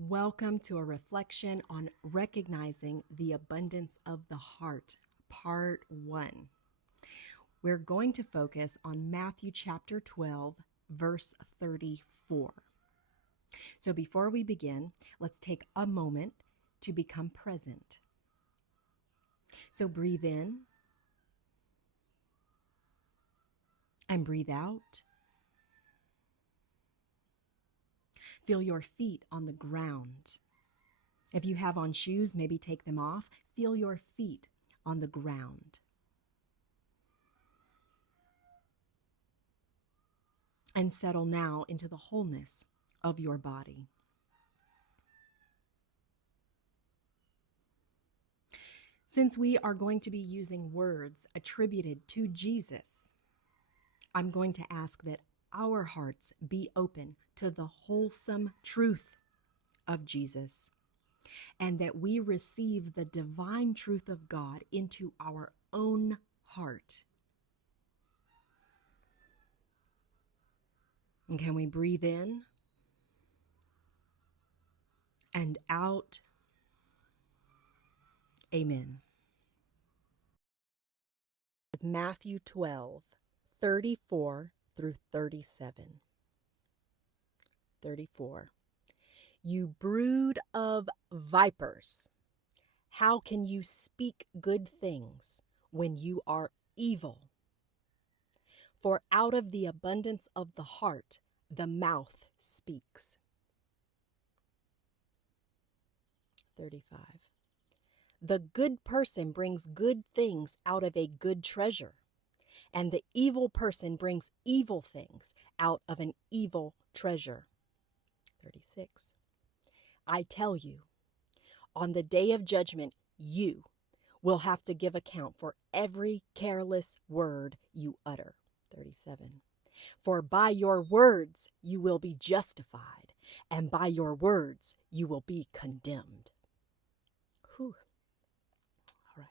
Welcome to a reflection on recognizing the abundance of the heart, part 1. We're going to focus on Matthew chapter 12, verse 34. So before we begin, let's take a moment to become present. So breathe in and breathe out. Feel your feet on the ground. If you have on shoes, maybe take them off. Feel your feet on the ground. And settle now into the wholeness of your body. Since we are going to be using words attributed to Jesus, I'm going to ask that our hearts be open to the wholesome truth of Jesus, and that we receive the divine truth of God into our own heart. And can we breathe in and out? Amen. Matthew 12, 34 through 37. 34. You brood of vipers, how can you speak good things when you are evil? For out of the abundance of the heart, the mouth speaks. 35. The good person brings good things out of a good treasure, and the evil person brings evil things out of an evil treasure. 36. I tell you, on the day of judgment, you will have to give account for every careless word you utter. 37. For by your words you will be justified, and by your words you will be condemned. Whew. All right.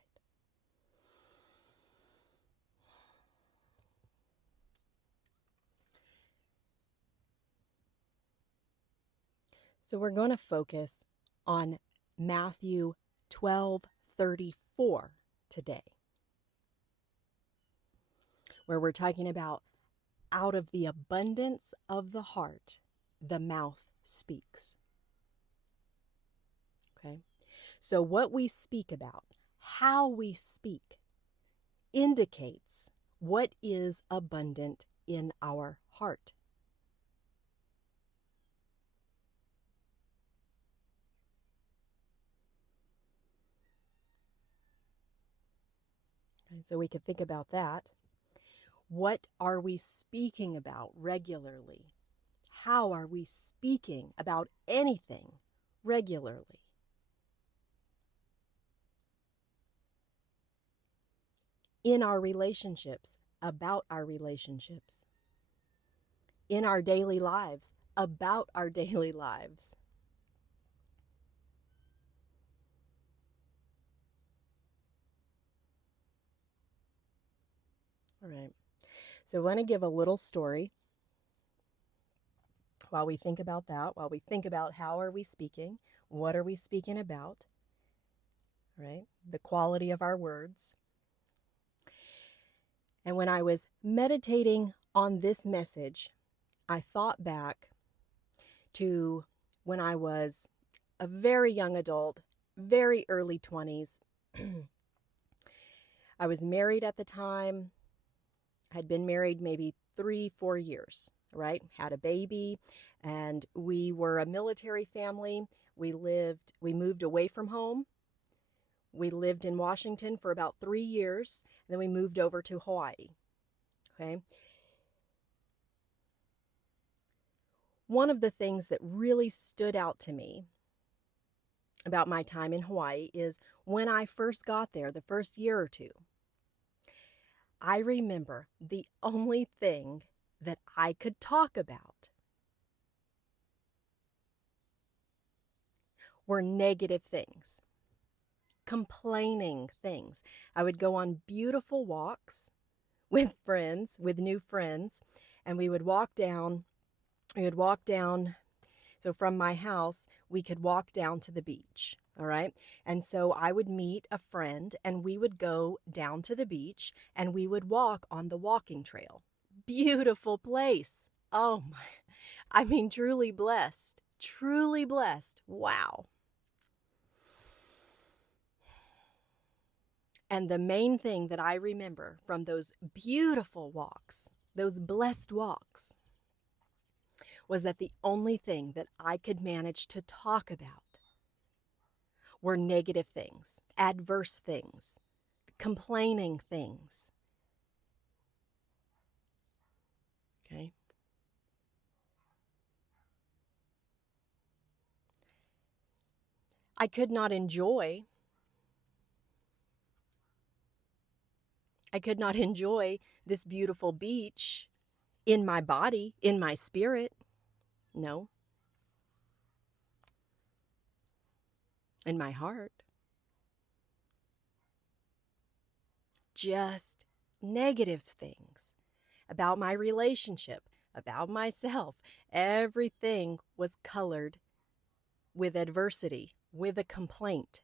So we're going to focus on Matthew 12:34 today, where we're talking about out of the abundance of the heart, the mouth speaks. Okay? So what we speak about, how we speak, indicates what is abundant in our heart. And so we could think about that. What are we speaking about regularly? How are we speaking about anything regularly? In our relationships, about our relationships. In our daily lives, about our daily lives. All right. So I want to give a little story while we think about that, while we think about how are we speaking, what are we speaking about, right? The quality of our words. And when I was meditating on this message, I thought back to when I was a very young adult, very early 20s. I was married at the time. Had been married maybe 3-4 years, right? Had a baby, and we were a military family. We moved away from home. We lived in Washington for about 3 years, and then we moved over to Hawaii, okay? One of the things that really stood out to me about my time in Hawaii is when I first got there, the first year or two, I remember the only thing that I could talk about were negative things, complaining things. I would go on beautiful walks with friends, with new friends, and we would walk down. So So from my house, we could walk down to the beach. All right. And so I would meet a friend and we would go down to the beach and we would walk on the walking trail. Beautiful place. Oh my, I mean, truly blessed. Truly blessed. Wow. And the main thing that I remember from those beautiful walks, those blessed walks, was that the only thing that I could manage to talk about were negative things, adverse things, complaining things. Okay? I could not enjoy this beautiful beach in my body, in my spirit. No. In my heart. Just negative things about my relationship, about myself. Everything was colored with adversity, with a complaint.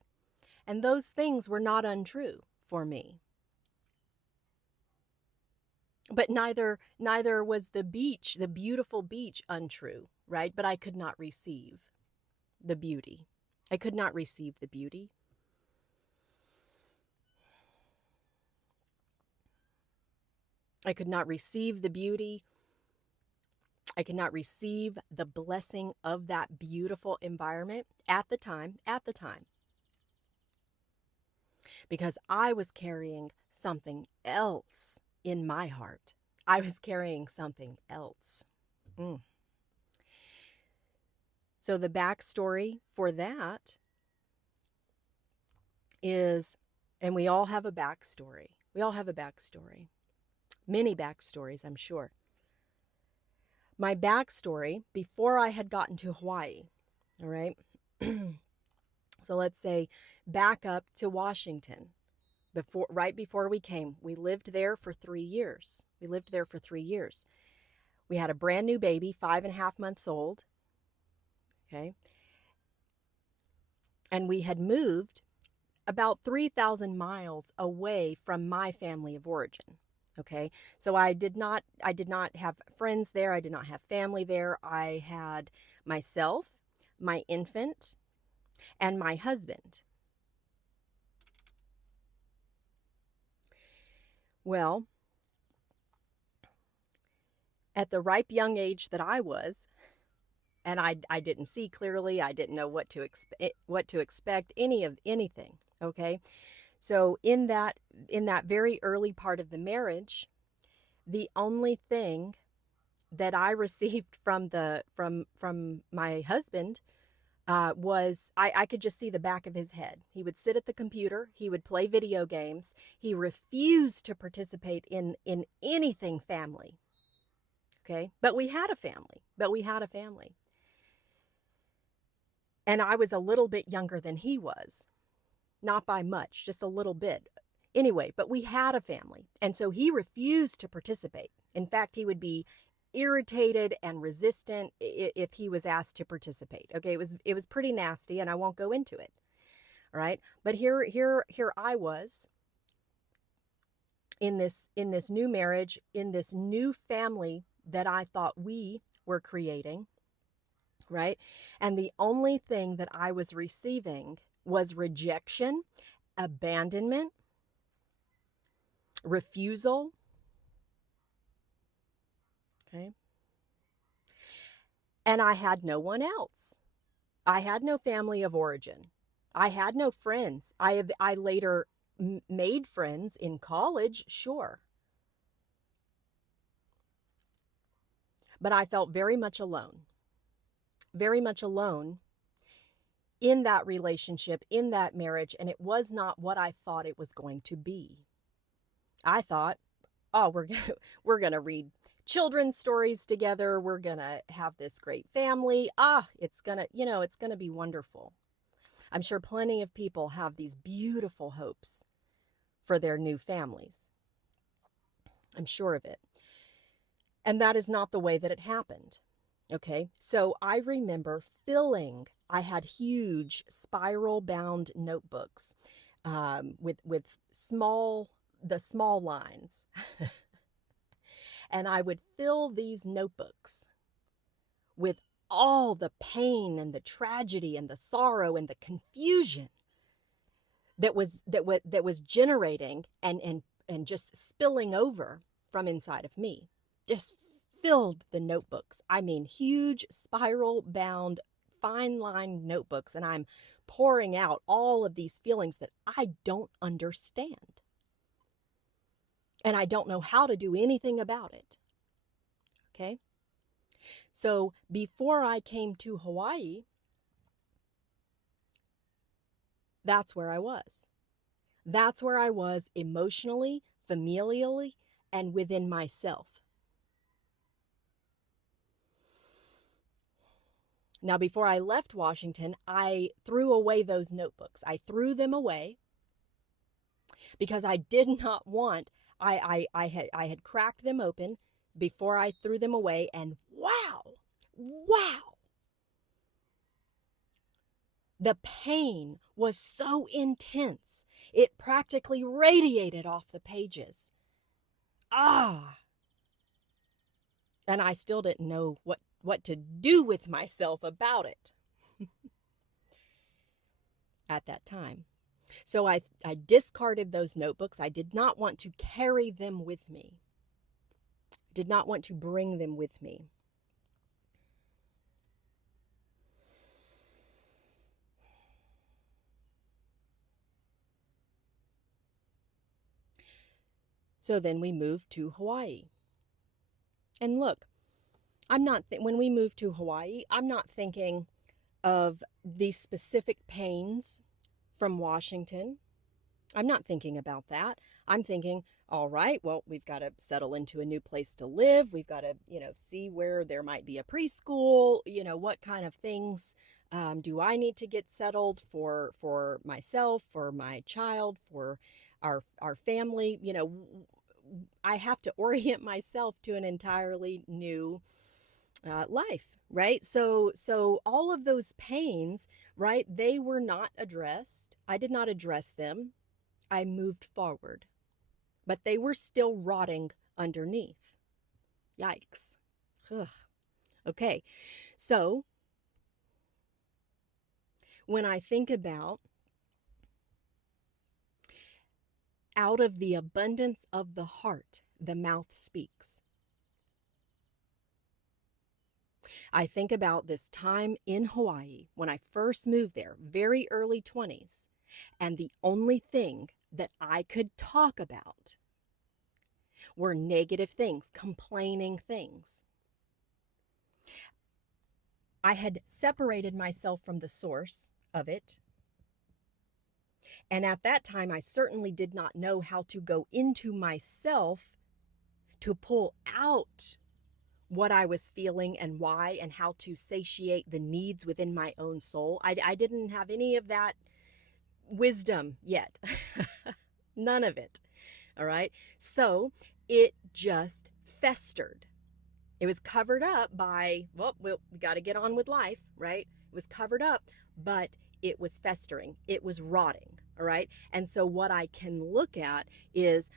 And those things were not untrue for me. But neither was the beach, the beautiful beach, untrue, right? But I could not receive the beauty. I could not receive the beauty. I could not receive the beauty. I could not receive the blessing of that beautiful environment at the time, because I was carrying something else in my heart. I was carrying something else. So the backstory for that is, and we all have a backstory. We all have a backstory. Many backstories, I'm sure. My backstory before I had gotten to Hawaii, all right? So let's say back up to Washington. Right before we came, we lived there for 3 years. We had a brand new baby, 5.5 months old. Okay. And we had moved about 3,000 miles away from my family of origin. Okay. So I did not have friends there. I did not have family there. I had myself, my infant, and my husband. Well, at the ripe young age that I was, and I didn't see clearly, I didn't know what to expect, anything. Okay. So in that very early part of the marriage, the only thing that I received from my husband was I could just see the back of his head. He would sit at the computer. He would play video games. He refused to participate in anything family. Okay. But we had a family. And I was a little bit younger than he was. Not by much, just a little bit. Anyway, but we had a family. And so he refused to participate. In fact, he would be irritated and resistant if he was asked to participate. Okay, it was pretty nasty, and I won't go into it. All right? But here I was in this new marriage, in this new family that I thought we were creating, right? And the only thing that I was receiving was rejection, abandonment, refusal. Okay. And I had no one else. I had no family of origin. I had no friends. I later made friends in college, sure. But I felt very much alone in that relationship, in that marriage, and it was not what I thought it was going to be. I thought, oh, we're gonna read children's stories together. We're gonna have this great family. It's gonna be wonderful. I'm sure plenty of people have these beautiful hopes for their new families. I'm sure of it. And that is not the way that it happened. Okay, so I remember I had huge spiral bound notebooks with the small lines. And I would fill these notebooks with all the pain and the tragedy and the sorrow and the confusion that was generating and just spilling over from inside of me. Just filled the notebooks. I mean, huge spiral bound, fine lined notebooks, and I'm pouring out all of these feelings that I don't understand. And I don't know how to do anything about it. Okay? So before I came to Hawaii, that's where I was. That's where I was emotionally, familially, and within myself. Now, before I left Washington, I threw away those notebooks. I threw them away because I did not want, I had cracked them open before I threw them away, and wow, the pain was so intense. It practically radiated off the pages. Ah, and I still didn't know what to do with myself about it at that time. So I discarded those notebooks. I did not want to carry them with me. Did not want to bring them with me. So then we moved to Hawaii. And look, when we moved to Hawaii, I'm not thinking of the specific pains from Washington. I'm not thinking about that. I'm thinking, all right, well, we've got to settle into a new place to live. We've got to, see where there might be a preschool, what kind of things do I need to get settled for myself, for my child, for our family. I have to orient myself to an entirely new life, right? So all of those pains, right? They were not addressed. I did not address them. I moved forward, but they were still rotting underneath. Yikes. Ugh. Okay, so when I think about out of the abundance of the heart, the mouth speaks. I think about this time in Hawaii when I first moved there, very early 20s, and the only thing that I could talk about were negative things, complaining things. I had separated myself from the source of it. And at that time, I certainly did not know how to go into myself to pull out what I was feeling and why, and how to satiate the needs within my own soul. I didn't have any of that wisdom yet. None of it. All right. So it just festered. It was covered up by, well, we got to get on with life, right? It was covered up, but it was festering. It was rotting. All right. And so what I can look at is,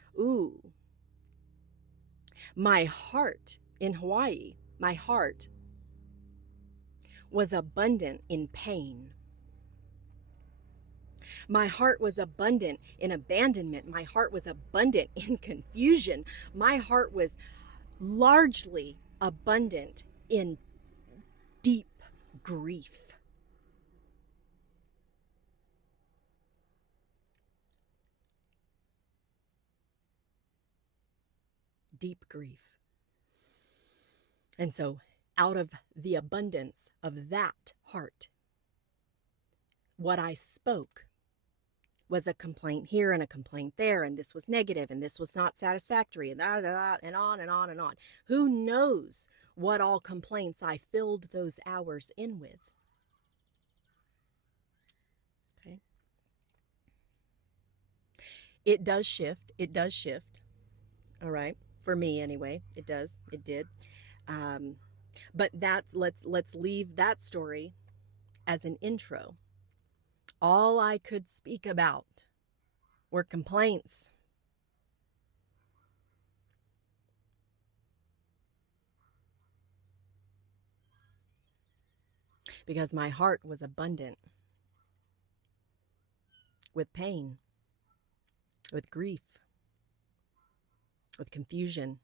my heart in Hawaii, my heart was abundant in pain. My heart was abundant in abandonment. My heart was abundant in confusion. My heart was largely abundant in deep grief. Deep grief. And so, out of the abundance of that heart, what I spoke was a complaint here and a complaint there, and this was negative, and this was not satisfactory, and that, and on and on and on. Who knows what all complaints I filled those hours in with? Okay. It does shift. It does shift. All right. For me, anyway, it does. It did. But let's leave that story as an intro. All I could speak about were complaints. Because my heart was abundant with pain, with grief, with confusion,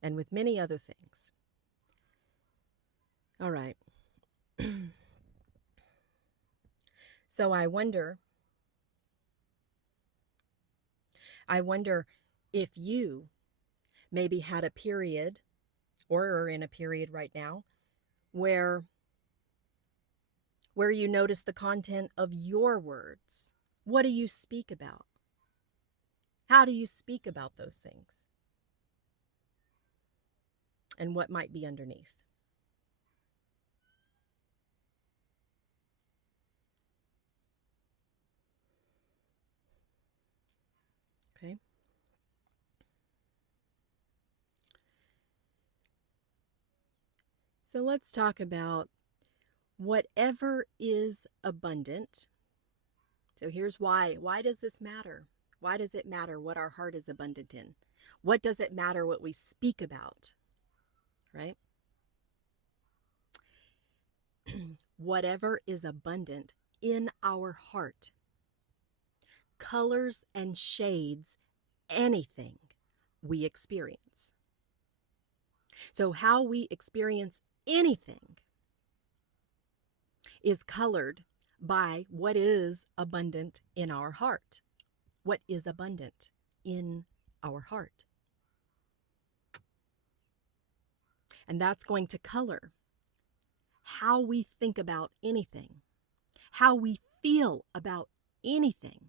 and with many other things. All right. So I wonder if you maybe had a period or are in a period right now where you notice the content of your words. What do you speak about? How do you speak about those things? And what might be underneath? Okay. So let's talk about whatever is abundant. So here's why. Why does this matter? Why does it matter what our heart is abundant in? What does it matter what we speak about? Right? Whatever is abundant in our heart colors and shades anything we experience. So how we experience anything is colored by what is abundant in our heart. What is abundant in our heart? And that's going to color how we think about anything, how we feel about anything,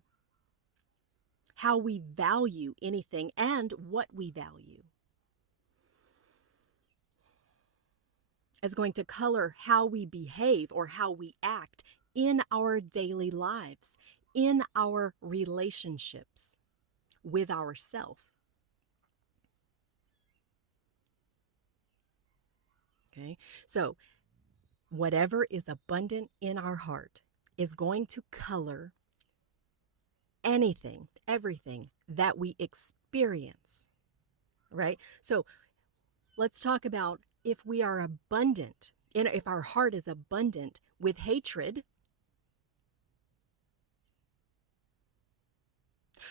how we value anything, and what we value. It's going to color how we behave or how we act in our daily lives, in our relationships with ourselves. Okay, so whatever is abundant in our heart is going to color anything, everything that we experience, right? So let's talk about if we are abundant, if our heart is abundant with hatred,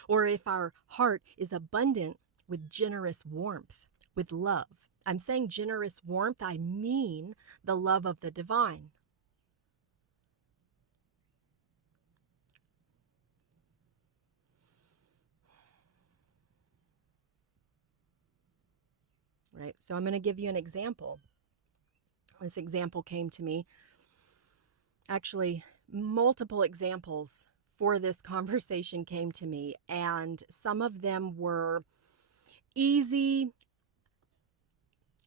or if our heart is abundant with generous warmth, with love. I'm saying generous warmth, I mean the love of the divine. Right? So I'm going to give you an example. This example came to me. Actually, multiple examples for this conversation came to me, and some of them were easy.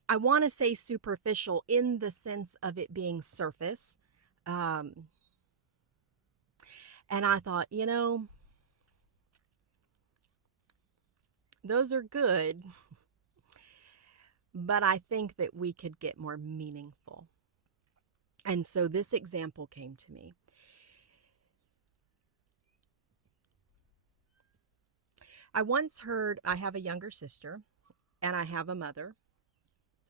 I want to say superficial in the sense of it being surface. And I thought, those are good, but I think that we could get more meaningful. And so this example came to me. I have a younger sister and I have a mother.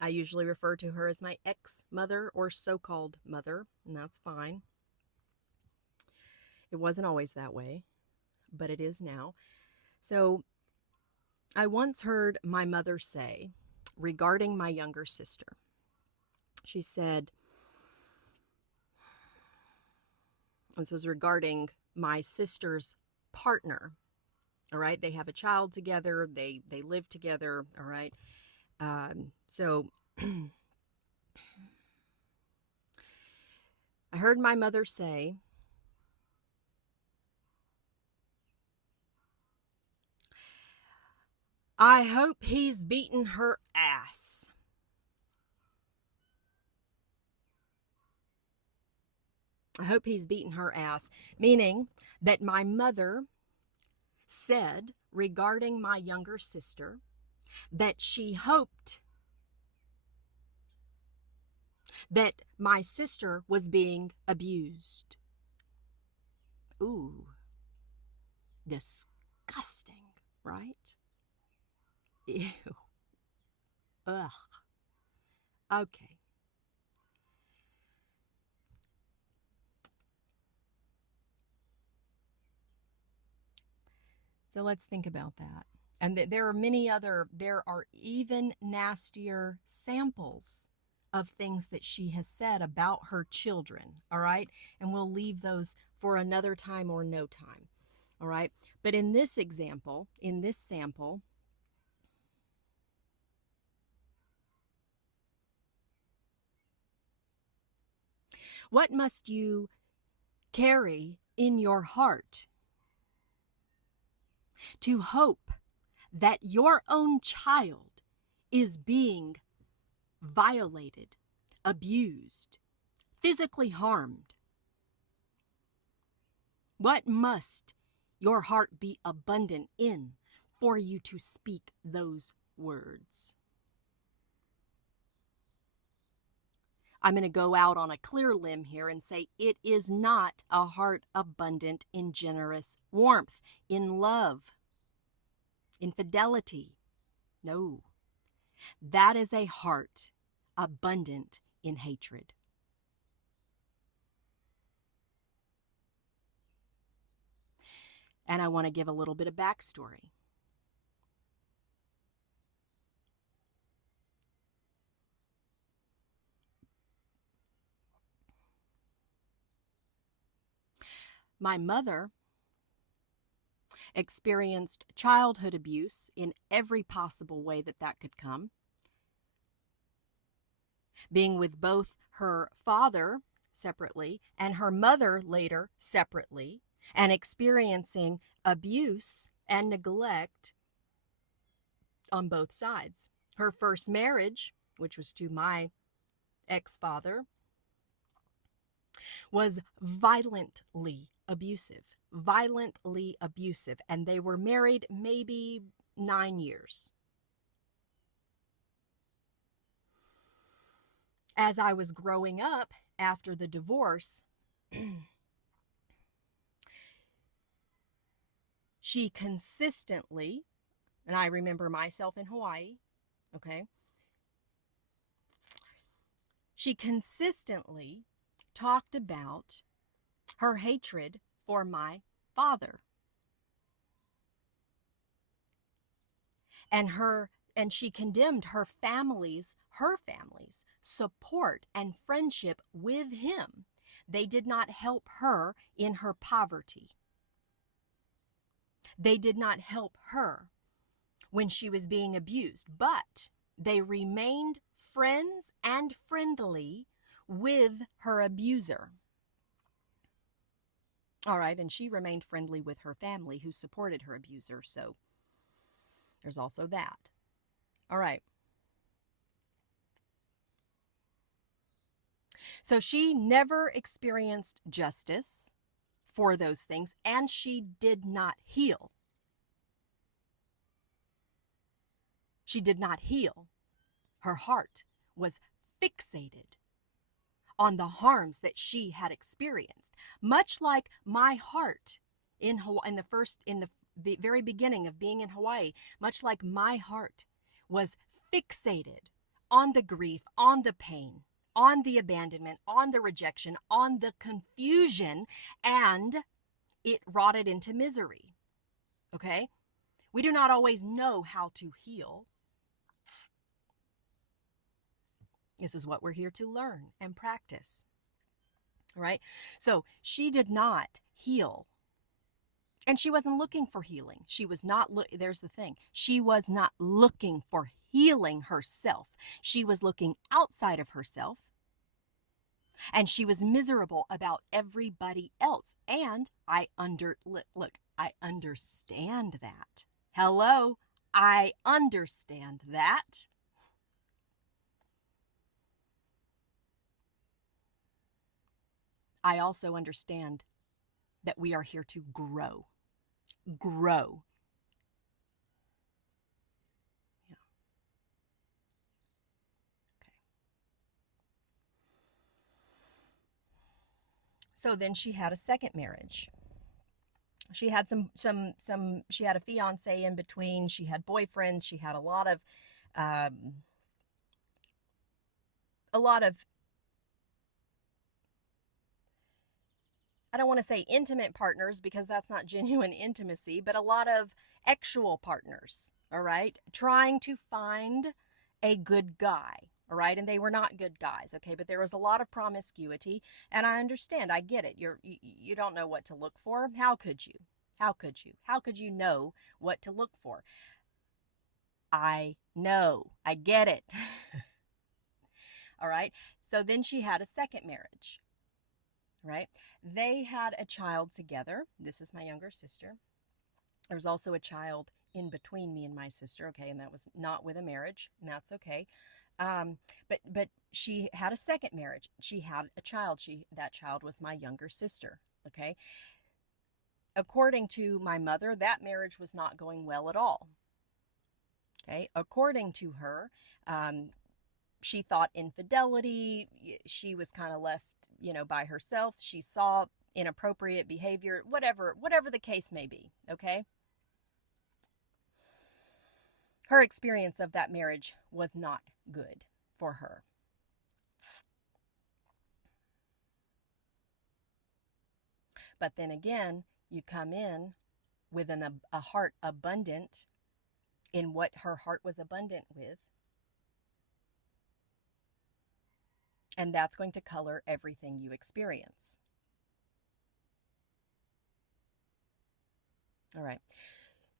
I usually refer to her as my ex-mother or so-called mother, and that's fine. It wasn't always that way, but it is now. So I once heard my mother say regarding my younger sister, she said, this was regarding my sister's partner. All right. They have a child together. They live together. All right. So I heard my mother say, I hope he's beating her ass. I hope he's beating her ass. Meaning that my mother said regarding my younger sister that she hoped that my sister was being abused. Ooh, disgusting, right? Ew. Ugh. Okay. So let's think about that. And there are even nastier samples of things that she has said about her children, all right? And we'll leave those for another time or no time, all right? But in this example, in this sample, what must you carry in your heart to hope that your own child is being violated, abused, physically harmed? What must your heart be abundant in for you to speak those words? I'm going to go out on a clear limb here and say it is not a heart abundant in generous warmth, in love, in fidelity. No, that is a heart abundant in hatred. And I want to give a little bit of backstory. My mother experienced childhood abuse in every possible way that could come, being with both her father separately and her mother later separately, and experiencing abuse and neglect on both sides. Her first marriage, which was to my ex-father, was violently abusive, and they were married maybe 9 years. As I was growing up after the divorce, she consistently, and I remember myself in Hawaii, okay? She consistently talked about her hatred for my father. And she condemned her family's support and friendship with him. They did not help her in her poverty. They did not help her when she was being abused, but they remained friends and friendly with her abuser. All right, and she remained friendly with her family who supported her abuser, so there's also that. All right. So she never experienced justice for those things, and she did not heal. She did not heal. Her heart was fixated on the harms that she had experienced, much like my heart in Hawaii, in the very beginning of being in Hawaii, much like my heart was fixated on the grief, on the pain, on the abandonment, on the rejection, on the confusion, and it rotted into misery. Okay? We do not always know how to heal. This is what we're here to learn and practice. All right? So she did not heal. And she wasn't looking for healing. She was not, there's the thing. She was not looking for healing herself. She was looking outside of herself. And she was miserable about everybody else. And I understand that. Hello? I understand that. I also understand that we are here to grow. Grow. Yeah. So then she had a second marriage. She had she had a fiance in between. She had boyfriends. She had a lot of I don't want to say intimate partners because that's not genuine intimacy, but a lot of actual partners, all right? Trying to find a good guy, all right? And they were not good guys, okay? But there was a lot of promiscuity, and I understand. I get it. You don't know what to look for. How could you? How could you? How could you know what to look for? I know. I get it. All right? So then she had a second marriage. Right? They had a child together. This is my younger sister. There was also a child in between me and my sister, okay, and that was not with a marriage, and that's okay. But she had a second marriage. She had a child. That child was my younger sister, okay? According to my mother, that marriage was not going well at all. Okay? According to her, she thought infidelity. She was kind of left, by herself. She saw inappropriate behavior, whatever the case may be, okay? Her experience of that marriage was not good for her. But then again, you come in with a heart abundant in what her heart was abundant with. And that's going to color everything you experience. All right.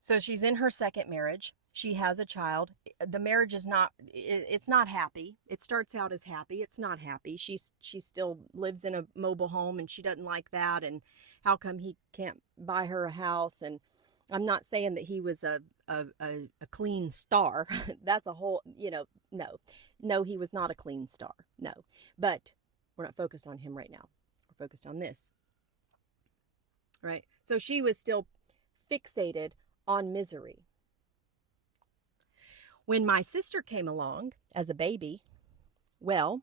So she's in her second marriage. She has a child. The marriage is it's not happy. It starts out as happy. It's not happy. She still lives in a mobile home and she doesn't like that. And how come he can't buy her a house? And I'm not saying that he was a clean star. That's a whole, no, he was not a clean star. No, but we're not focused on him right now. We're focused on this. Right. So she was still fixated on misery. When my sister came along as a baby, well,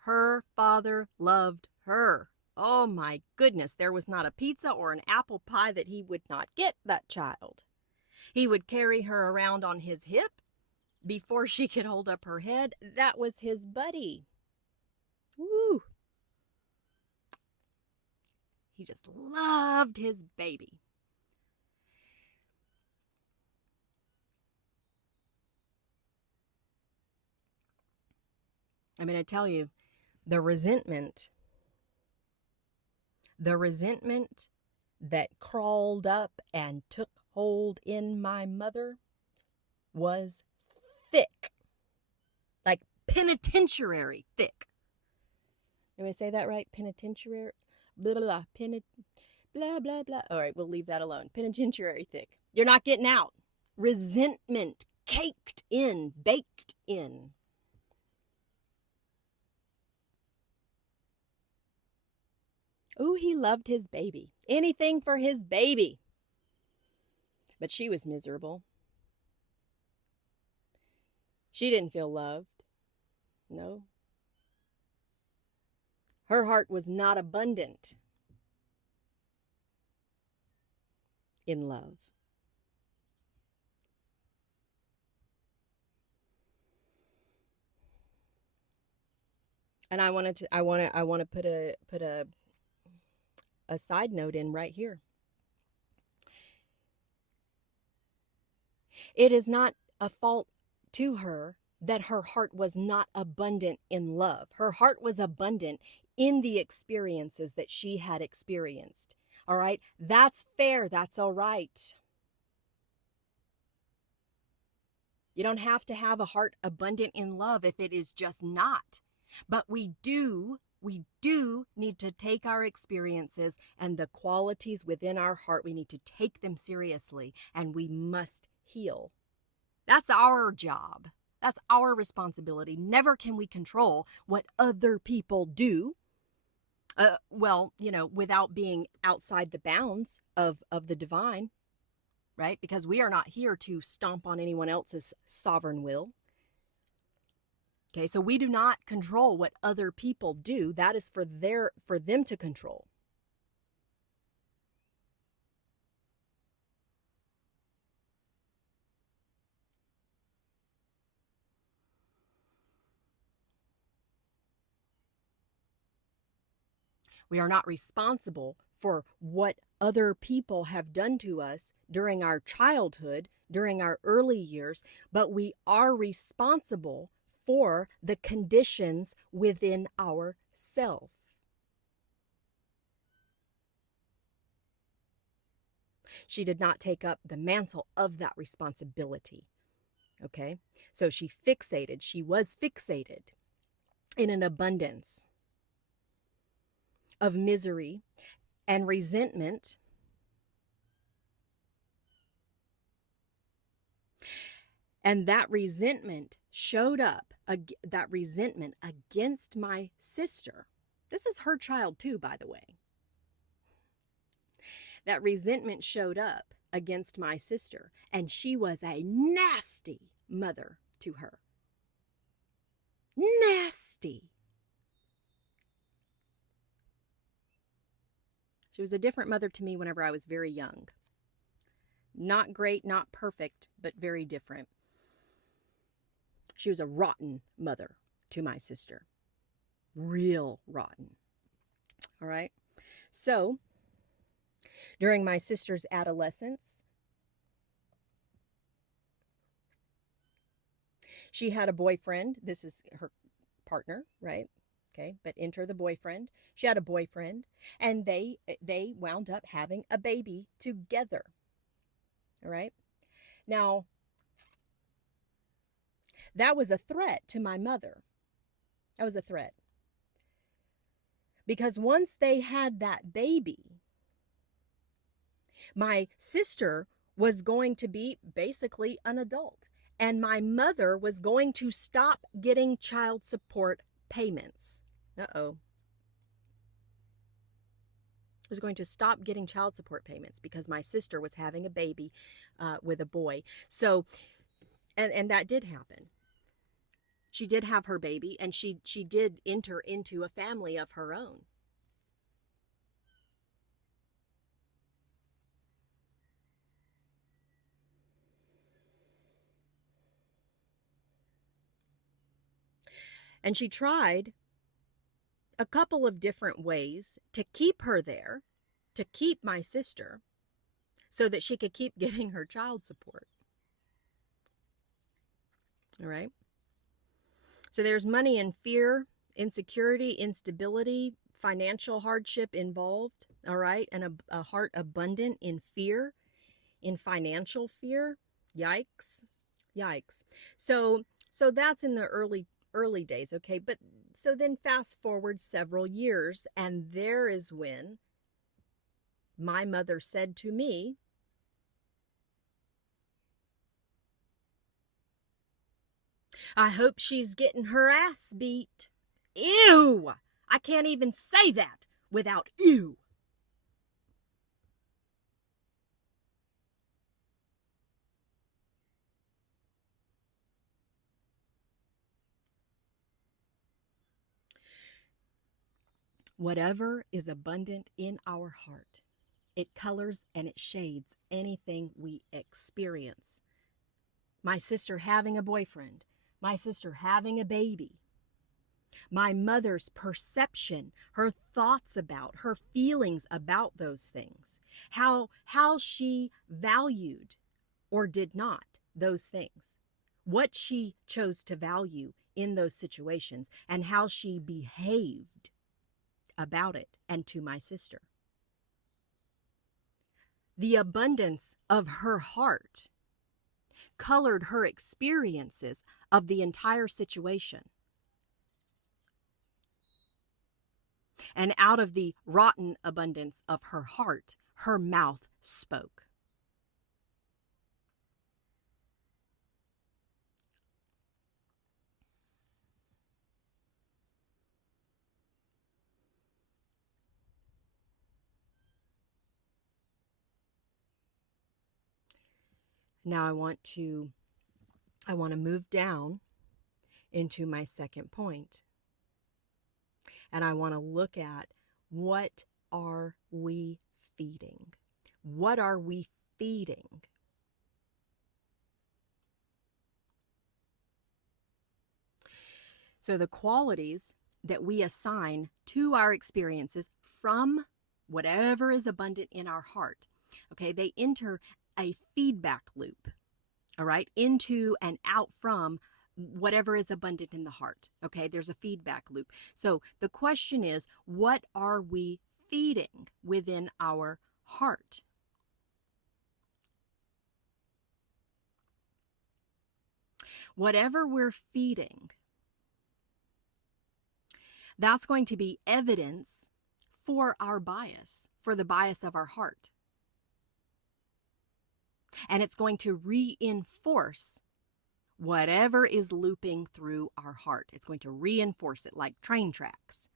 her father loved her. Oh my goodness, there was not a pizza or an apple pie that he would not get that child. He would carry her around on his hip before she could hold up her head. That was his buddy. Woo! He just loved his baby. I'm going to tell you, the resentment that crawled up and took hold in my mother was thick, like penitentiary thick. Did I say that right? Penitentiary, blah, blah, blah, blah, blah, blah. All right, we'll leave that alone. Penitentiary thick. You're not getting out. Resentment caked in, baked in. Ooh, he loved his baby. Anything for his baby. But she was miserable. She didn't feel loved. No. Her heart was not abundant in love. And I want to put a side note in right here. It is not a fault to her that her heart was not abundant in love. Her heart was abundant in the experiences that she had experienced. All right? That's fair. That's all right. You don't have to have a heart abundant in love if it is just not. But we do need to take our experiences and the qualities within our heart, we need to take them seriously, and we must heal. That's our job. That's our responsibility. Never can we control what other people do. Without being outside the bounds of the divine, right? Because we are not here to stomp on anyone else's sovereign will. Okay, so we do not control what other people do. That is for them to control. We are not responsible for what other people have done to us during our childhood, during our early years, but we are responsible for the conditions within ourself. She did not take up the mantle of that responsibility. Okay? So she was fixated in an abundance of misery and resentment. And that resentment showed up, that resentment against my sister. This is her child too, by the way. That resentment showed up against my sister, and she was a nasty mother to her. Nasty. She was a different mother to me whenever I was very young. Not great, not perfect, but very different. She was a rotten mother to my sister. Real rotten. All right. So, during my sister's adolescence, she had a boyfriend. This is her partner, right? Okay, but enter the boyfriend. She had a boyfriend, and they wound up having a baby together. All right. Now, that was a threat to my mother. That was a threat. Because once they had that baby, my sister was going to be basically an adult, and my mother was going to stop getting child support payments. Uh-oh. Was going to stop getting child support payments because my sister was having a baby with a boy. So, and that did happen. She did have her baby, and she did enter into a family of her own. And she tried a couple of different ways to keep her there, to keep my sister, so that she could keep getting her child support. All right. So there's money and fear, insecurity, instability, financial hardship involved. All right. And a heart abundant in fear, in financial fear. Yikes. Yikes. So that's in the early days. Okay. But so then fast forward several years, and there is when my mother said to me, I hope she's getting her ass beat. Ew! I can't even say that without ew. Whatever is abundant in our heart, it colors and it shades anything we experience. My sister having a boyfriend, my sister having a baby, my mother's perception, her thoughts about, her feelings about those things, how she valued or did not those things, what she chose to value in those situations, and how she behaved about it and to my sister. The abundance of her heart colored her experiences of the entire situation. And out of the rotten abundance of her heart, her mouth spoke. Now I want to move down into my second point. And I want to look at, what are we feeding? What are we feeding? So the qualities that we assign to our experiences from whatever is abundant in our heart, okay, they enter a feedback loop, all right, into and out from whatever is abundant in the heart. Okay, there's a feedback loop. So the question is, what are we feeding within our heart? Whatever we're feeding, that's going to be evidence for our bias, for the bias of our heart. And it's going to reinforce whatever is looping through our heart. It's going to reinforce it like train tracks.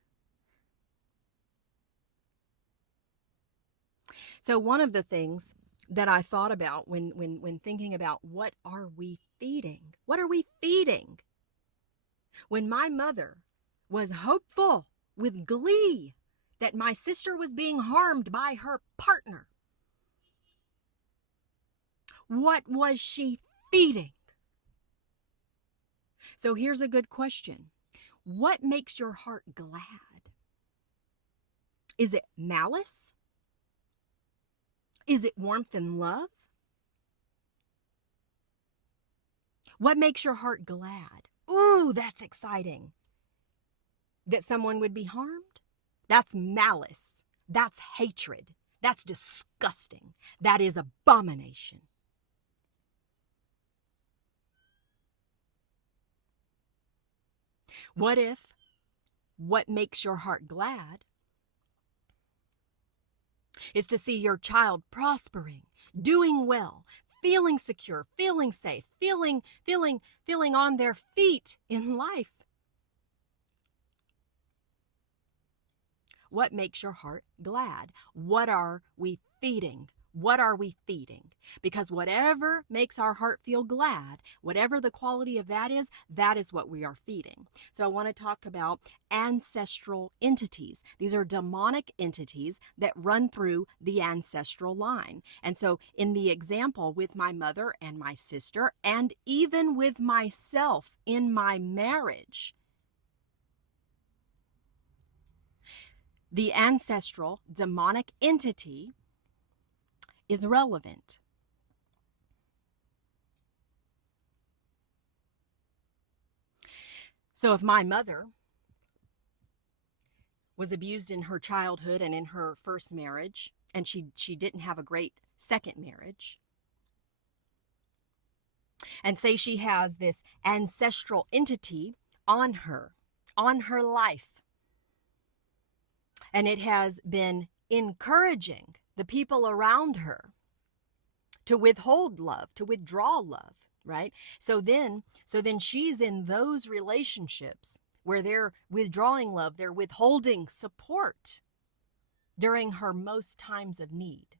So one of the things that I thought about when thinking about, what are we feeding? What are we feeding? When my mother was hopeful with glee that my sister was being harmed by her partner, what was she feeding? So here's a good question. What makes your heart glad? Is it malice? Is it warmth and love? What makes your heart glad? Ooh, that's exciting. That someone would be harmed? That's malice. That's hatred. That's disgusting. That is abomination. What if what makes your heart glad is to see your child prospering, doing well, feeling secure, feeling safe, feeling on their feet in life? What makes your heart glad? What are we feeding? What are we feeding? Because whatever makes our heart feel glad, whatever the quality of that is what we are feeding. So I want to talk about ancestral entities. These are demonic entities that run through the ancestral line. And so in the example with my mother and my sister, and even with myself in my marriage, the ancestral demonic entity is relevant. So if my mother was abused in her childhood and in her first marriage, and she didn't have a great second marriage, and say she has this ancestral entity on her life, and it has been encouraging the people around her to withhold love, to withdraw love, right? So then she's in those relationships where they're withdrawing love, they're withholding support during her most times of need.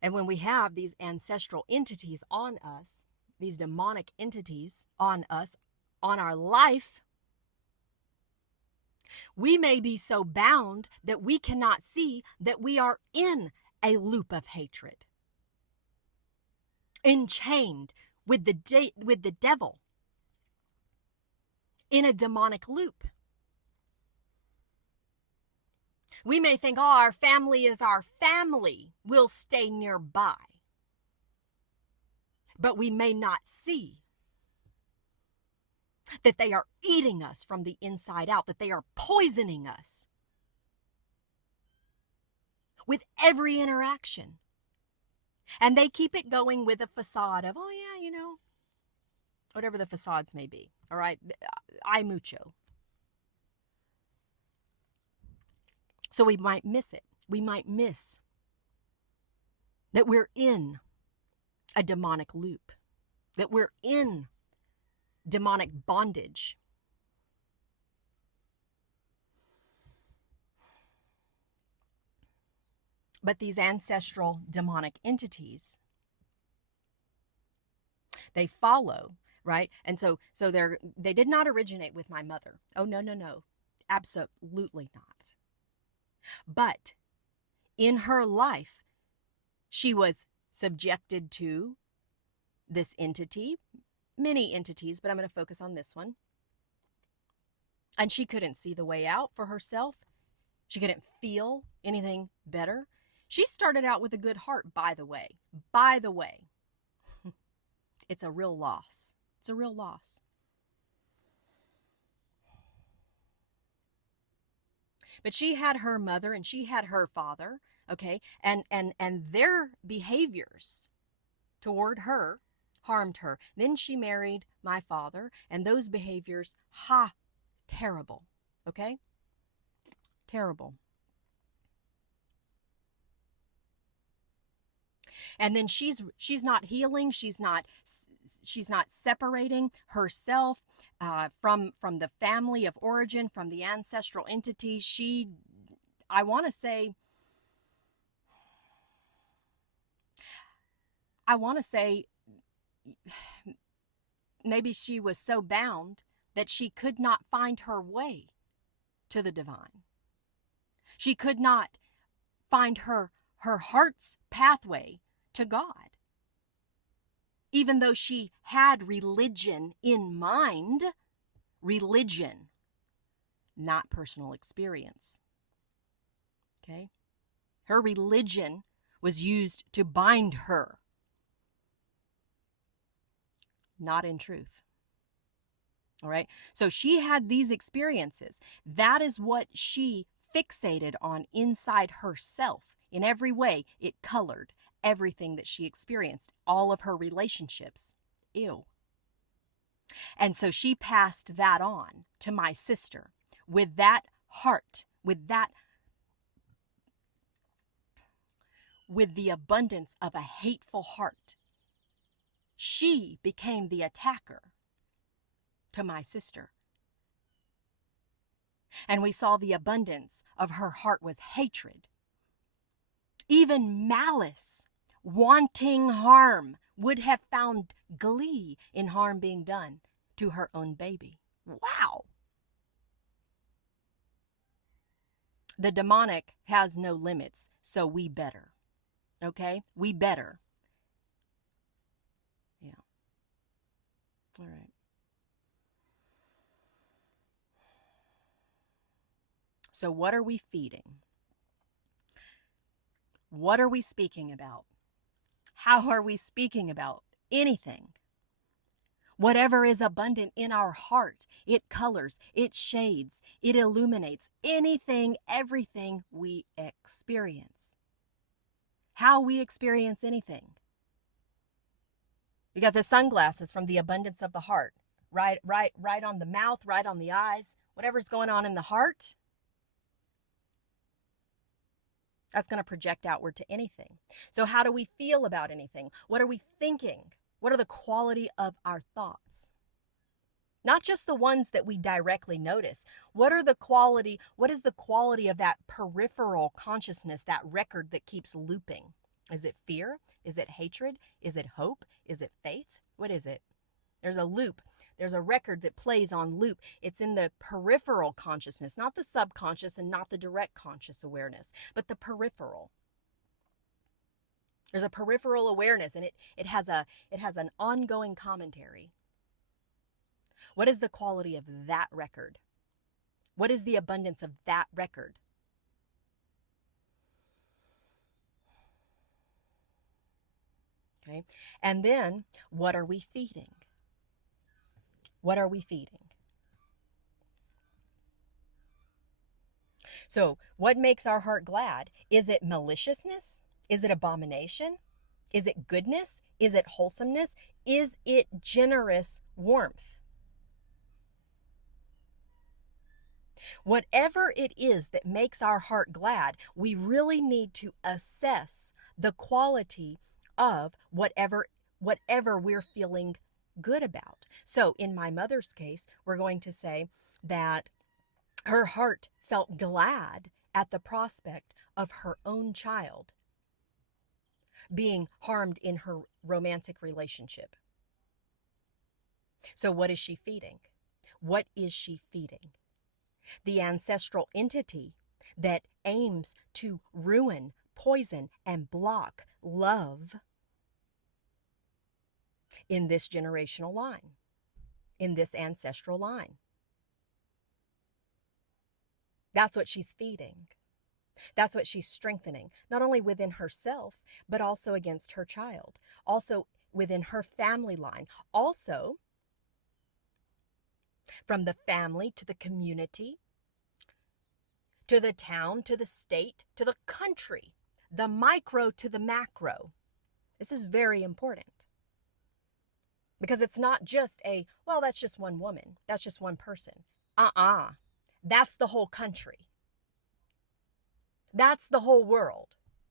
And when we have these ancestral entities on us, these demonic entities on us, on our life, we may be so bound that we cannot see that we are in a loop of hatred, enchained with the devil, in a demonic loop. We may think, oh, our family is our family, we'll stay nearby. But we may not see that they are eating us from the inside out, that they are poisoning us with every interaction. And they keep it going with a facade of, oh yeah, whatever the facades may be. All right, I mucho. So we might miss it. We might miss that we're in a demonic loop, that we're in demonic bondage. But these ancestral demonic entities They follow, right? And so they did not originate with my mother. Oh, no, no, no. Absolutely not. But in her life, she was subjected to this entity, many entities, but I'm going to focus on this one. And she couldn't see the way out for herself. She couldn't feel anything better. She started out with a good heart, by the way. By the way, it's a real loss. It's a real loss. But she had her mother and she had her father, okay? And their behaviors toward her harmed her. Then she married my father, and those behaviors, terrible, okay? Terrible. And then she's not healing, she's not separating herself from the family of origin, from the ancestral entity. I want to say maybe she was so bound that she could not find her way to the divine. She could not find her heart's pathway to God. Even though she had religion in mind, religion, not personal experience. Okay? Her religion was used to bind her, not in truth. All right? So she had these experiences. That is what she fixated on inside herself. In every way, it colored everything that she experienced, all of her relationships. Ew. And so she passed that on to my sister with that heart, with the abundance of a hateful heart. She became the attacker to my sister. And we saw the abundance of her heart was hatred. Even malice, wanting harm, would have found glee in harm being done to her own baby. Wow. The demonic has no limits, so we better. Okay? We better. Yeah. All right. So what are we feeding? What are we speaking about? How are we speaking about anything? Whatever is abundant in our heart, it colors, it shades, it illuminates anything, everything we experience. How we experience anything. We got the sunglasses from the abundance of the heart. Right on the mouth, right on the eyes. Whatever's going on in the heart, that's going to project outward to anything. So how do we feel about anything? What are we thinking? What are the quality of our thoughts? Not just the ones that we directly notice. What is the quality of that peripheral consciousness, that record that keeps looping? Is it fear? Is it hatred? Is it hope? Is it faith? What is it? There's a loop. There's a record that plays on loop. It's in the peripheral consciousness, not the subconscious and not the direct conscious awareness, but the peripheral. There's a peripheral awareness, and it has an ongoing commentary. What is the quality of that record? What is the abundance of that record? Okay. And then, what are we feeding? What are we feeding? So, what makes our heart glad? Is it maliciousness? Is it abomination? Is it goodness? Is it wholesomeness? Is it generous warmth? Whatever it is that makes our heart glad, we really need to assess the quality of whatever we're feeling good about. So in my mother's case, we're going to say that her heart felt glad at the prospect of her own child being harmed in her romantic relationship. So what is she feeding? What is she feeding? The ancestral entity that aims to ruin, poison, and block love in this generational line, in this ancestral line. That's what she's feeding. That's what she's strengthening, not only within herself, but also against her child, also within her family line, also from the family to the community, to the town, to the state, to the country, the micro to the macro. This is very important because it's not just well, that's just one woman. That's just one person. That's the whole country. That's the whole world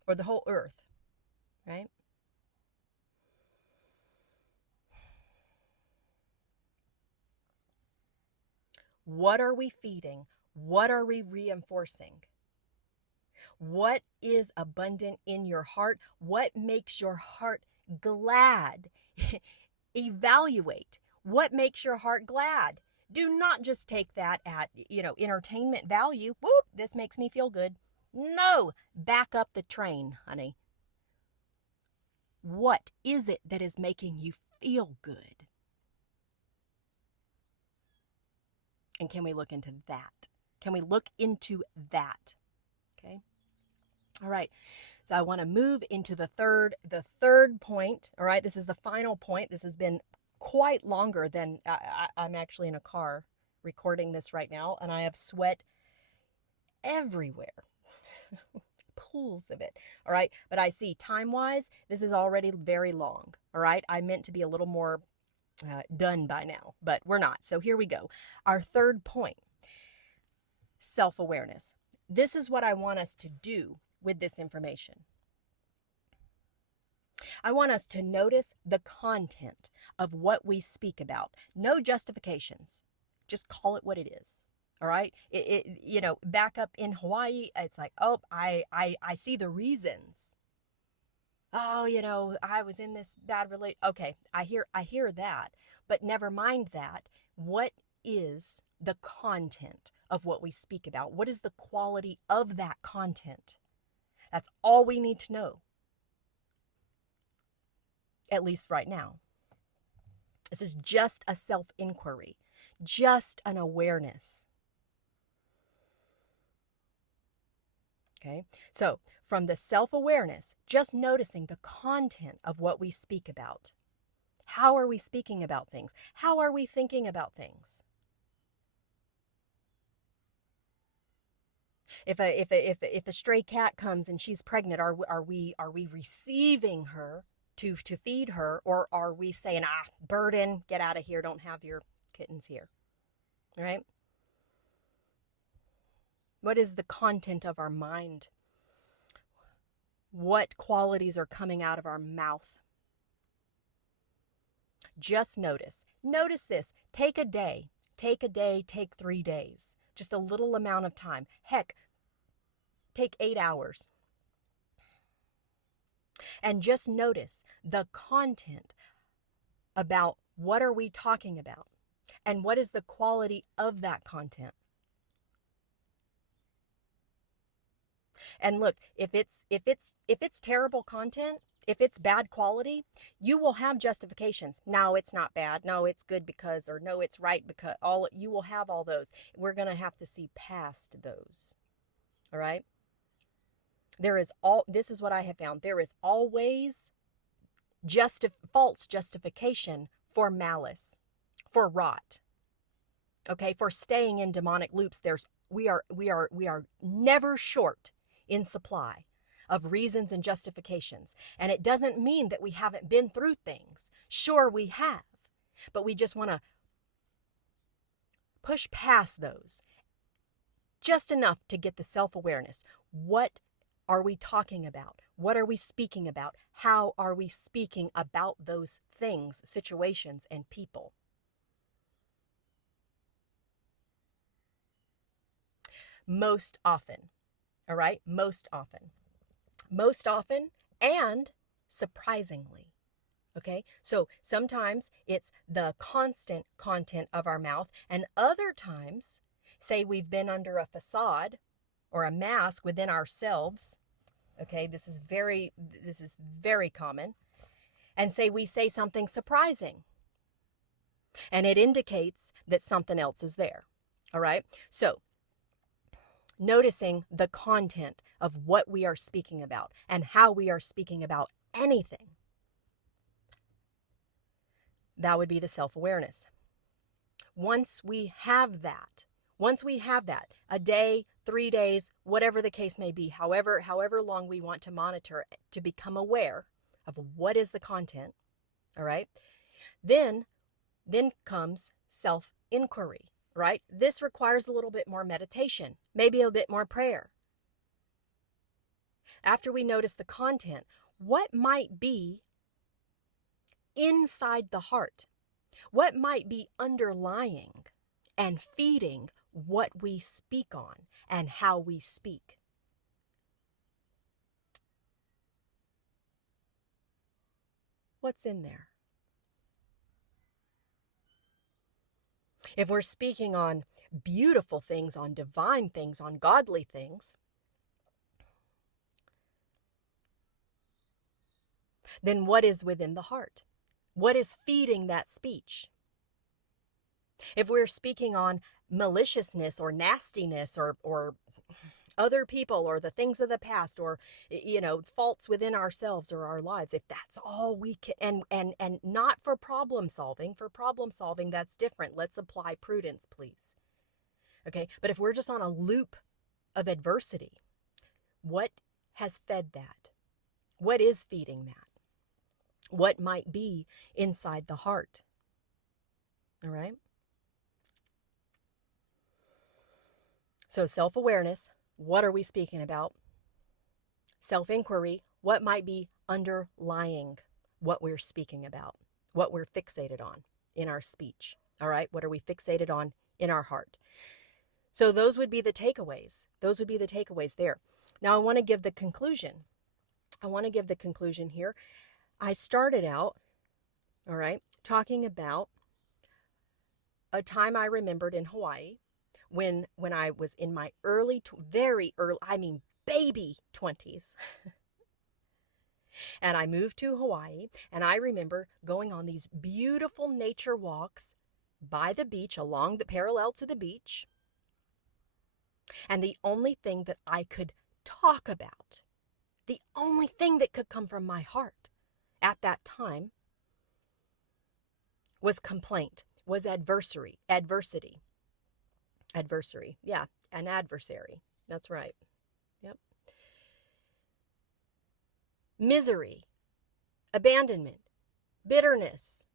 or the whole earth, right? What are we feeding? What are we reinforcing? What is abundant in your heart? What makes your heart glad? Evaluate what makes your heart glad. Do not just take that at, entertainment value. Whoop, this makes me feel good. No, back up the train, honey. What is it that is making you feel good? And can we look into that? Can we look into that? Okay. All right. So I want to move into the third point. All right. This is the final point. This has been quite longer than I'm actually in a car recording this right now, and I have sweat everywhere. Pools of it. All right. But I see time-wise, this is already very long. All right. I meant to be a little more done by now, but we're not. So here we go. Our third point, self-awareness. This is what I want us to do with this information. I want us to notice the content of what we speak about. No justifications. Just call it what it is. All right. Back up in Hawaii, it's like, oh, I see the reasons. Oh, I was in this bad relate. Okay, I hear that, but never mind that. What is the content of what we speak about? What is the quality of that content? That's all we need to know, at least right now. This is just a self-inquiry, just an awareness. Okay, so from the self-awareness, just noticing the content of what we speak about. How are we speaking about things? How are we thinking about things? If a stray cat comes and she's pregnant, are we receiving her to feed her, or are we saying, burden, get out of here, don't have your kittens here? All right? What is the content of our mind? What qualities are coming out of our mouth? Just notice. Notice this. Take a day. Take 3 days. Just a little amount of time. Heck, take 8 hours. And just notice the content about what are we talking about and what is the quality of that content. And look, if it's terrible content, if it's bad quality, you will have justifications. No, it's not bad. No, it's good because, or no, it's right because. You will have all those. We're going to have to see past those. All right? This is what I have found. There is always false justification for malice, for rot. Okay, for staying in demonic loops. We are never short in supply of reasons and justifications. And it doesn't mean that we haven't been through things. Sure, we have. But we just want to push past those just enough to get the self-awareness. What are we talking about? What are we speaking about? How are we speaking about those things, situations, and people? Most often, all right? Most often, and surprisingly, Okay, so sometimes it's the constant content of our mouth, and other times, say we've been under a facade or a mask within ourselves. Okay, this is very common. And say we say something surprising, and it indicates that something else is there. All right, so noticing the content of what we are speaking about and how we are speaking about anything. That would be the self-awareness. Once we have that, a day, 3 days, whatever the case may be, however long we want to monitor to become aware of what is the content, all right? Then comes self-inquiry, right? This requires a little bit more meditation, maybe a bit more prayer. After we notice the content, what might be inside the heart? What might be underlying and feeding what we speak on and how we speak? What's in there? If we're speaking on beautiful things, on divine things, on godly things, then what is within the heart? What is feeding that speech? If we're speaking on maliciousness or nastiness or other people or the things of the past or faults within ourselves or our lives, if that's all we can, and not for problem solving, that's different. Let's apply prudence, please. Okay, but if we're just on a loop of adversity, what has fed that? What is feeding that? What might be inside the heart? All right. So self-awareness, what are we speaking about? Self-inquiry, what might be underlying what we're speaking about, what we're fixated on in our speech. All right, what are we fixated on in our heart? So those would be the takeaways. Those would be the takeaways there. Now I want to give the conclusion. Here. I started out, all right, talking about a time I remembered in Hawaii when I was in my very early, baby 20s. And I moved to Hawaii, and I remember going on these beautiful nature walks by the beach, along the parallel to the beach. And the only thing that I could talk about, the only thing that could come from my heart at that time was complaint, was adversity. Yeah, an adversary. That's right. Yep. Misery, abandonment, bitterness.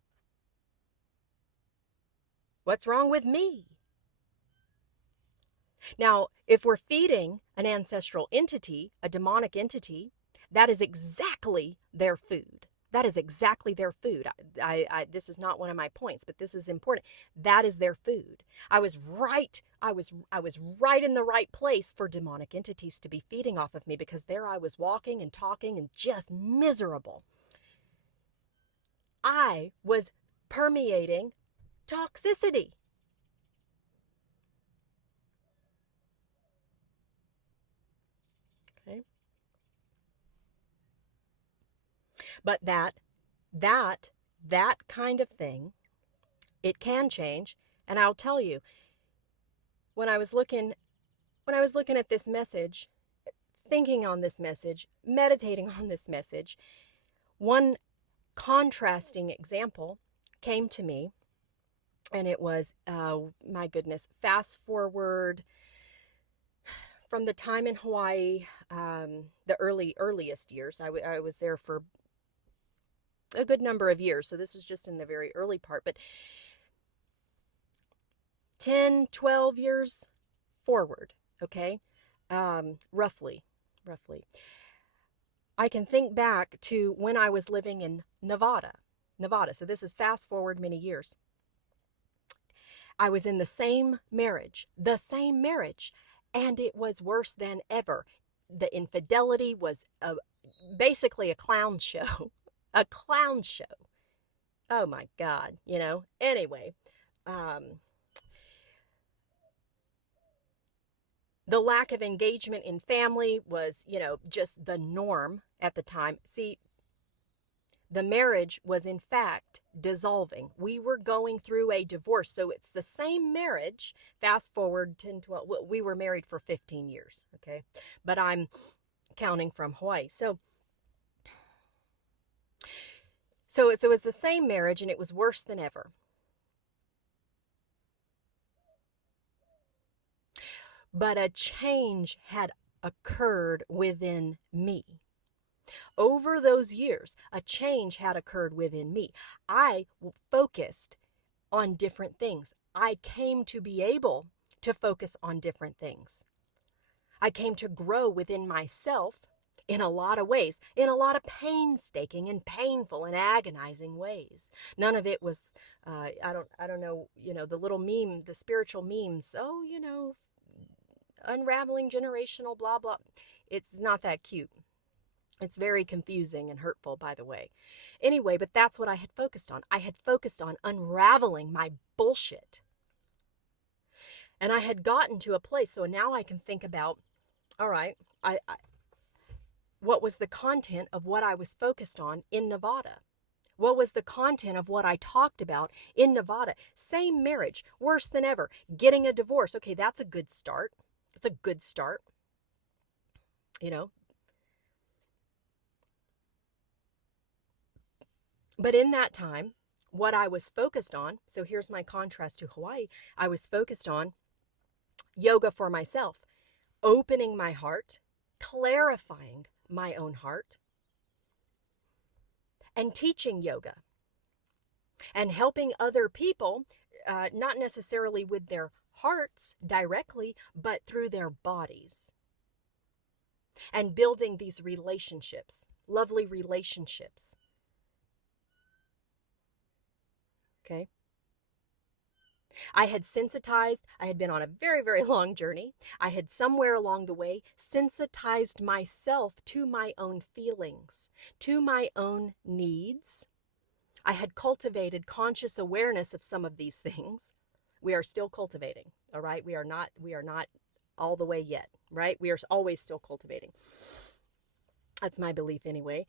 What's wrong with me? Now, if we're feeding an ancestral entity, a demonic entity, that is exactly their food. That is exactly their food. This is not one of my points, but this is important. That is their food. I was right in the right place for demonic entities to be feeding off of me, because there I was walking and talking and just miserable. I was permeating toxicity. Okay. But that kind of thing, it can change. And I'll tell you, when I was looking at this message, thinking on this message, meditating on this message, one contrasting example came to me, and it was, my goodness, fast forward from the time in Hawaii, the earliest years. I was there for a good number of years, so this was just in the very early part, but 10, 12 years forward, okay, roughly. I can think back to when I was living in Nevada. So this is fast forward many years. I was in the same marriage, and it was worse than ever. The infidelity was basically a clown show, Oh my God, Anyway, the lack of engagement in family was, just the norm at the time. See, the marriage was in fact dissolving. We were going through a divorce. So it's the same marriage. Fast forward 10, 12, we were married for 15 years. Okay. But I'm counting from Hawaii. So it was the same marriage and it was worse than ever. But a change had occurred within me. Over those years, a change had occurred within me. I focused on different things. I came to be able to focus on different things. I came to grow within myself in a lot of ways, in a lot of painstaking and painful and agonizing ways. None of it was, I don't know, the little meme, the spiritual memes. Oh, unraveling generational blah blah. It's not that cute. It's very confusing and hurtful, by the way. Anyway, but that's what I had focused on. I had focused on unraveling my bullshit. And I had gotten to a place, so now I can think about, all right, what was the content of what I was focused on in Nevada? What was the content of what I talked about in Nevada? Same marriage, worse than ever, getting a divorce. Okay, that's a good start. It's a good start. But in that time, what I was focused on, so here's my contrast to Hawaii, I was focused on yoga for myself, opening my heart, clarifying my own heart, and teaching yoga and helping other people, not necessarily with their hearts directly, but through their bodies, and building these relationships, lovely relationships. Okay. I had sensitized, I had been on a very, very long journey. I had somewhere along the way sensitized myself to my own feelings, to my own needs. I had cultivated conscious awareness of some of these things. We are still cultivating, all right? We are not all the way yet, right? We are always still cultivating. That's my belief anyway.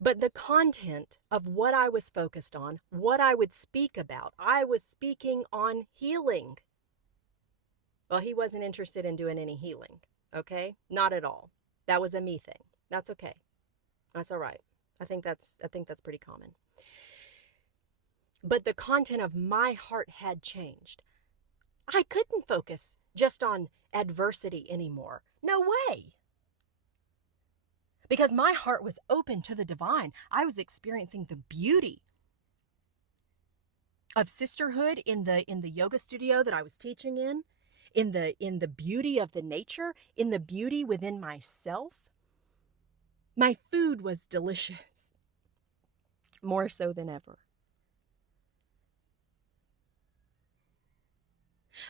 But the content of what I was focused on, what I would speak about, I was speaking on healing. Well, he wasn't interested in doing any healing, okay? Not at all. That was a me thing. That's okay. That's all right. I think that's pretty common. But the content of my heart had changed. I couldn't focus just on adversity anymore. No way. Because my heart was open to the divine. I was experiencing the beauty of sisterhood in the yoga studio that I was teaching in the beauty of the nature, in the beauty within myself. My food was delicious, more so than ever.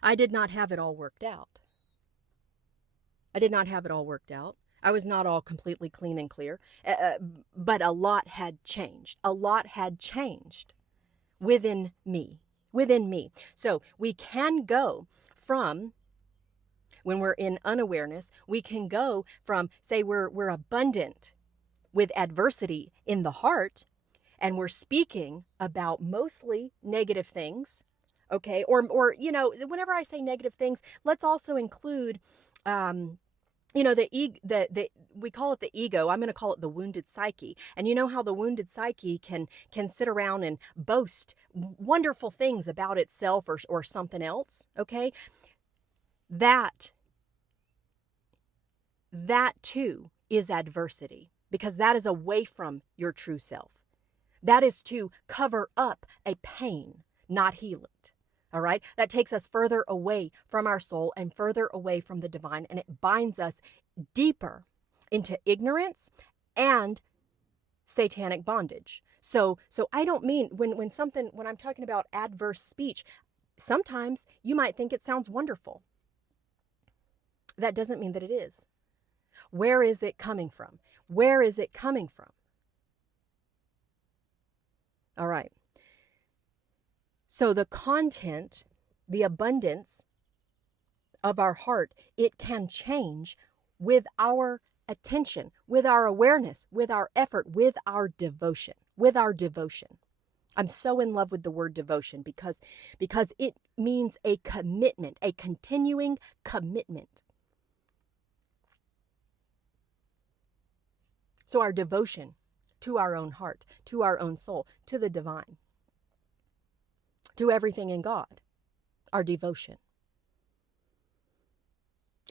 I did not have it all worked out. I did not have it all worked out. I was not all completely clean and clear, but a lot had changed. A lot had changed within me. So we can go from, when we're in unawareness, we can go from, say, we're abundant with adversity in the heart, and we're speaking about mostly negative things, okay? Or whenever I say negative things, let's also include we call it the ego. I'm going to call it the wounded psyche. And you know how the wounded psyche can sit around and boast wonderful things about itself or something else, okay? That too is adversity, because that is away from your true self. That is to cover up a pain, not heal it. All right? That takes us further away from our soul and further away from the divine, and it binds us deeper into ignorance and satanic bondage. So I don't mean when I'm talking about adverse speech, sometimes you might think it sounds wonderful. That doesn't mean that it is. Where is it coming from? Where is it coming from? All right. So the content, the abundance of our heart, it can change with our attention, with our awareness, with our effort, with our devotion, with our devotion. I'm so in love with the word devotion because it means a commitment, a continuing commitment. So our devotion to our own heart, to our own soul, to the divine, to everything in God, our devotion.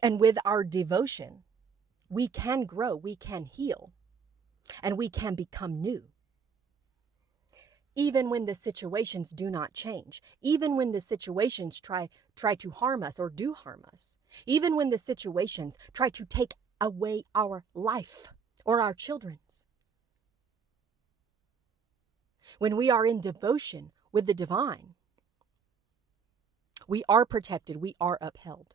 And with our devotion, we can grow, we can heal, and we can become new. Even when the situations do not change, even when the situations try to harm us or do harm us, even when the situations try to take away our life or our children's. When we are in devotion with the divine, we are protected, we are upheld.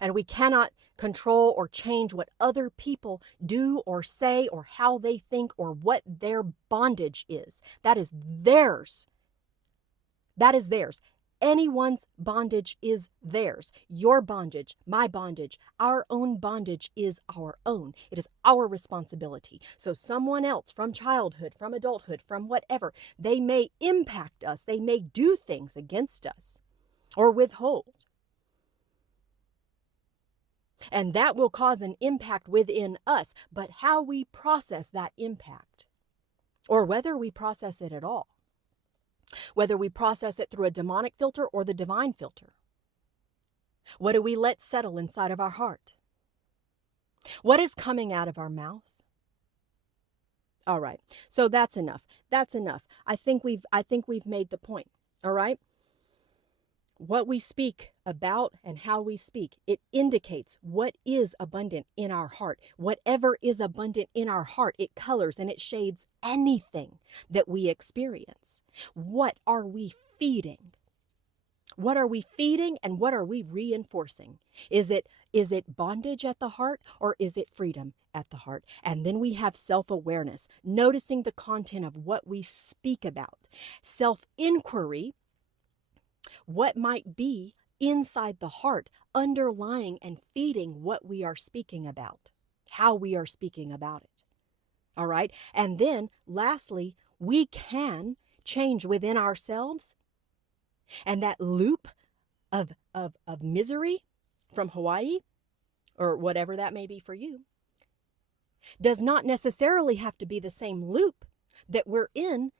And we cannot control or change what other people do or say or how they think or what their bondage is. That is theirs. That is theirs. Anyone's bondage is theirs. Your bondage, my bondage, our own bondage is our own. It is our responsibility. So someone else from childhood, from adulthood, from whatever, they may impact us. They may do things against us or withhold. And that will cause an impact within us. But how we process that impact, or whether we process it at all, whether we process it through a demonic filter or the divine filter, what do we let settle inside of our heart? What is coming out of our mouth? All right. So that's enough. That's enough. I think we've made the point. All right? What we speak about and how we speak, it indicates what is abundant in our heart. Whatever is abundant in our heart, it colors and it shades anything that we experience. What are we feeding? What are we feeding and what are we reinforcing? Is it bondage at the heart or is it freedom at the heart? And then we have self-awareness, noticing the content of what we speak about. Self-inquiry, what might be inside the heart, underlying and feeding what we are speaking about, how we are speaking about it. All right. And then lastly, we can change within ourselves. And that loop of misery from Hawaii, or whatever that may be for you, does not necessarily have to be the same loop that we're in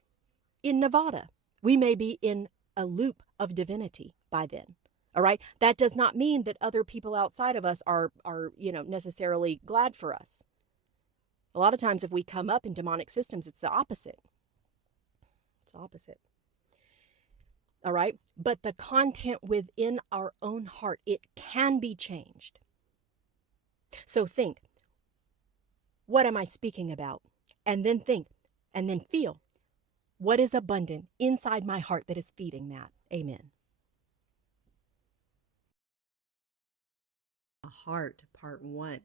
Nevada. We may be in a loop of divinity by then. All right. That does not mean that other people outside of us are necessarily glad for us. A lot of times if we come up in demonic systems, it's the opposite. It's the opposite. All right. But the content within our own heart, it can be changed. So think, what am I speaking about? And then think, and then feel, what is abundant inside my heart that is feeding that? Amen. Heart, part 1.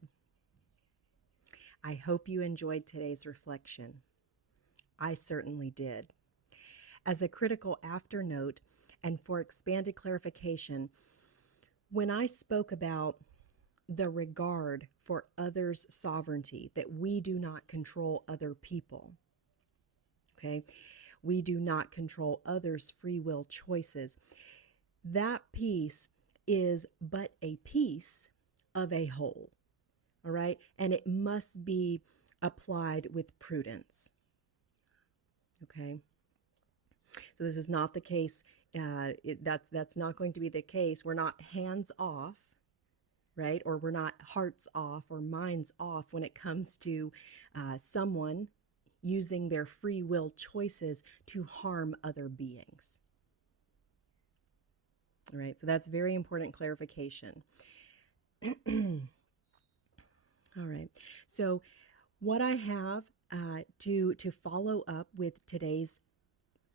I hope you enjoyed today's reflection. I certainly did. As a critical afternote and for expanded clarification, when I spoke about the regard for others' sovereignty, that we do not control other people, okay? We do not control others' free will choices. That piece is but a piece of a whole, all right? And it must be applied with prudence, okay? So this is not the case. That's not going to be the case. We're not hands off, right? Or we're not hearts off or minds off when it comes to someone using their free will choices to harm other beings. All right, so that's very important clarification. All right, so what I have to follow up with today's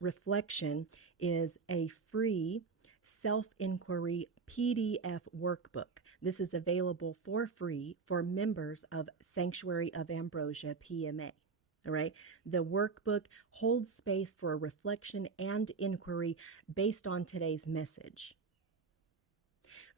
reflection is a free self-inquiry PDF workbook. This is available for free for members of Sanctuary of Ambrosia PMA. All right. The workbook holds space for a reflection and inquiry based on today's message.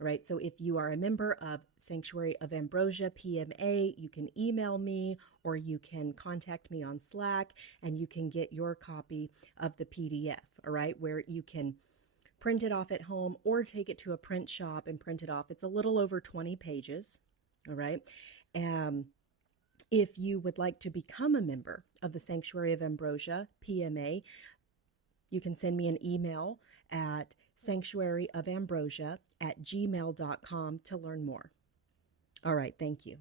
All right. So if you are a member of Sanctuary of Ambrosia, PMA, you can email me or you can contact me on Slack and you can get your copy of the PDF. All right. Where you can print it off at home or take it to a print shop and print it off. It's a little over 20 pages. All right. If you would like to become a member of the Sanctuary of Ambrosia, PMA, you can send me an email at sanctuaryofambrosia@gmail.com to learn more. All right, thank you.